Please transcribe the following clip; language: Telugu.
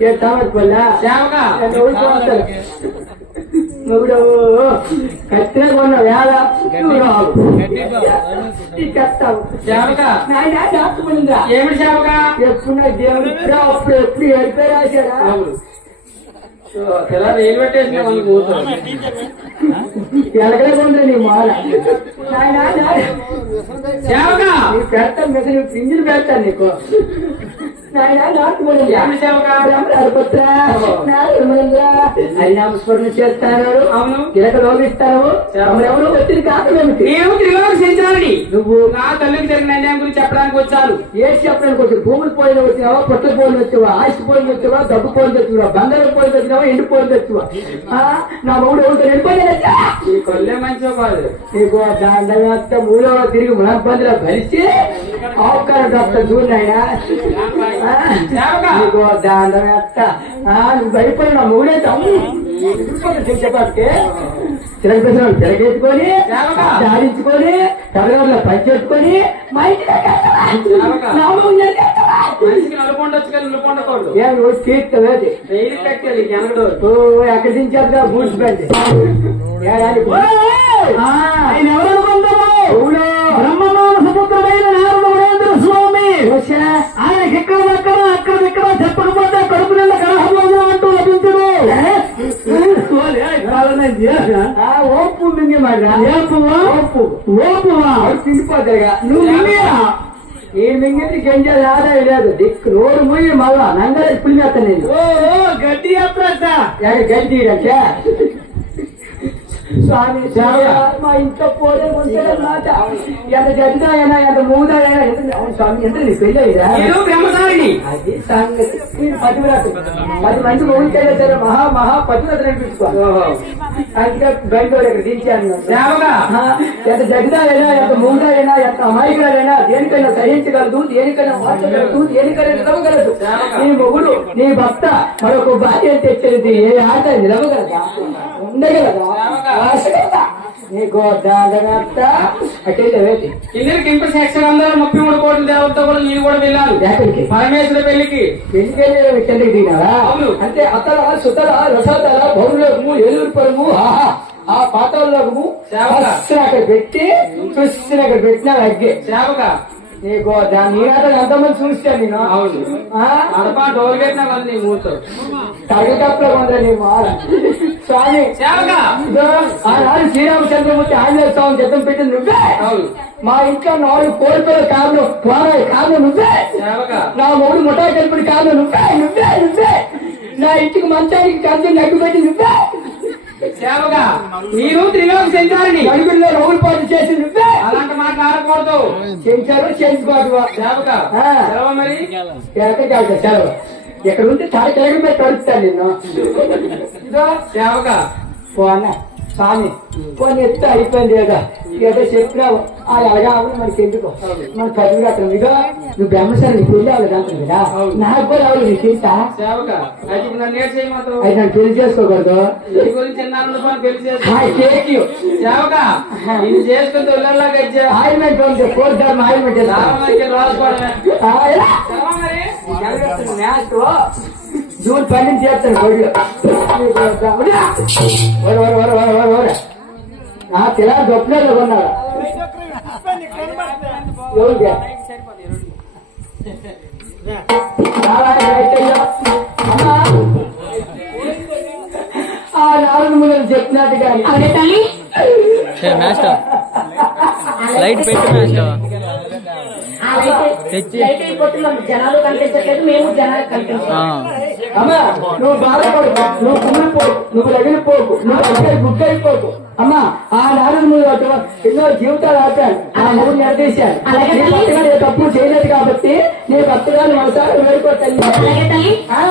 చేస్తామని పొల్ల సేవక మొగుడు కత్తిన కొన్న వేళ చెప్తావు సేవక నాయన డాక్టర్ ఏమిటి సేవక ఎప్పుడు దేవుడు ఇప్పుడు అప్పుడు ఎప్పుడు ఎడిపోయి రాశాడా ఇలా రైలు పెట్టేసిన వాళ్ళు కూతురు ఎలగలేకుండా నీ మాల పెడతాను మిషన్ పింజిలు పెడతాను నీకు హరినామస్మరణ చేస్తాను అవును. గిలక లోగిస్తాను ఎవరు? వచ్చింది కాకమేమిటి నేను త్రిలోక సంచారిని నువ్వు నా తల్లికి జరిగిన అన్యాయం గురించి చెప్పడానికి వచ్చాను ఏ చెప్పడానికి వచ్చి భూములు పోయిన వచ్చినావా పొట్ల పోయిన వచ్చావా ఆస్తి పోయిన వచ్చావా డబ్బు పోయిన వచ్చావా బంగారం పోయిన వచ్చినావా ఎండి పోయిన వచ్చావా ఆ, నా మూడు ఎవరితో ఎండిపోయిన ఈ కొల్లే మంచిగా కాదు. నీకు దండవేత్త మూడో తిరిగి మునబ్బందిలో కలిసి డాక్టర్ చూడనాయన నీకు దండవేత్త నువ్వు భయపడిన మూడే తమ్ము చెప్పాకే తిరగేసిన తిరగేసుకొని జాడించుకొని కరగారులో పంచెట్టుకొని మా మనిషికి నలుపొండొచ్చు కానీ నలుపొండకూడదు ఓపు తిండిపోతాయిగా నువ్వు ఈ మింగితే గంజాలు ఆదాయం లేదు దిక్కు నోరు మూయి మళ్ళా నంగర ఇప్పుడు చేస్తాను నేను గడ్డి గడ్డి స్వామి మా ఇంట్లో పోలే మాట ఎంత ఎంత మూదాయనా ఎంత అవును స్వామి ఎంత పెళ్ళి అయ్యా అది సంగతి. మీరు పతివ్రత పది మంది ఊరికైనా సరే మహా మహా పతివ్రత అనిపించుకోవాలి. అందుకే బయట ఇక్కడ దించాను ఎంత జగదాలైనా ఎంత మూడాలైనా ఎంత అమాయకులైనా దేనికైనా సహించగలదు దేనికైనా మార్చగలదు దేనికైనా నిలవగలదు. నీ మొగుడు నీ భర్త మరొక భార్య తెచ్చేది ఏ ఆట నిలవగలదా? ఉండగలదా? ఆశగలదా నీకు దాంత అటే కిందకి అందరూ ముప్పై మూడు దేవతతో కూడా నేను కూడా వెళ్ళాను ఎక్కడికి పరమేశ్వర పెళ్ళికి అవును. అంటే అతల సుతల రసతల బహులోకము ఏలూరుపురము ఆహా. ఆ. ఫస్ట్ అక్కడ పెట్టి చూసిన అక్కడ పెట్టినా అగ్గే. సేవక. నీకు దాని ఎంతమంది చూస్తాను నేను అవును. ఆ? అడప డోర్ కట్టినా నీ మూతో తరగతప్పులో ఉందా నీ మాల. స్వామి ఆనాడు శ్రీరామచంద్రమూర్తి ఆంజనేయ స్వామి జతం పెట్టింది నువ్వే. మా ఇంట్లో నాలుగు కోల్పోయిన కారణం పోరాయి కారణం నువ్వే. నా మూడు ముఠా కలిపిన కారణం నువ్వే నువ్వే నువ్వే. నా ఇంటికి మంచానికి కంచె నగ్గు పెట్టి నువ్వే. సేవక నేను త్రిలోక సంచారిని. అడుగుల్లో రౌలు పాటు చేసి నువ్వే. అలాంటి మాట ఆడకూడదు. సేవక ఆ. సెలవు మరి. సెలవు ఇక్కడ ఉంటే తిరగడం మీద తడుస్తాను నిన్ను. ఇదో సేవక పోనా? స్వామి పోనీ ఎత్తు అయిపోయింది కదా. ఏదో చెప్పినావు. అది అలాగా అవ్వదు మనకి ఎందుకు? మన పది అక్కడ ఇదో నువ్వు బ్రహ్మచారి నీకు పెళ్ళి అంటారు కదా. నాకు కూడా అవ్వదు నీకు సేవక అయితే నన్ను పెళ్ళి చేసుకోకూడదు. ఆయిల్మెంట్ కోర్టు ధర్మ ఆయిల్మెంట్ మరి మ్యాచ్ జూన్ పన్నెండు చేస్తాను గొడ్లు నా తెలా గొప్పలో కొన్నాడు ఎవరికి? చాలా రైతయ్యా. అమ్మా. ఆ నాలుగు ముందు చెప్పినట్టుగా అదే తల్లి. మాస్టర్ లైట్ పెట్టి మాస్టర్ ఆ లైట్ తెచ్చి. లైట్ అయిపోతున్నాం జనాలు కనిపించట్లేదు మేము జనాలు కనిపించలేదు అమ్మా నువ్వు బాధపడకు. నువ్వు కుమిలిపోకు నువ్వు రగిలిపోకు నువ్వు అక్కడ గుడ్డైపోకు. అమ్మా ఆ నాలుగు అటు ఎన్నో జీవితాలు ఆపాను. ఆ మూడు నిలదీశాను నీ భర్తగా నేను తప్పు చేయలేదు కాబట్టి నీ భర్తగా మనసారి వేడుకో తల్లి. అలాగే తల్లి. ఆ.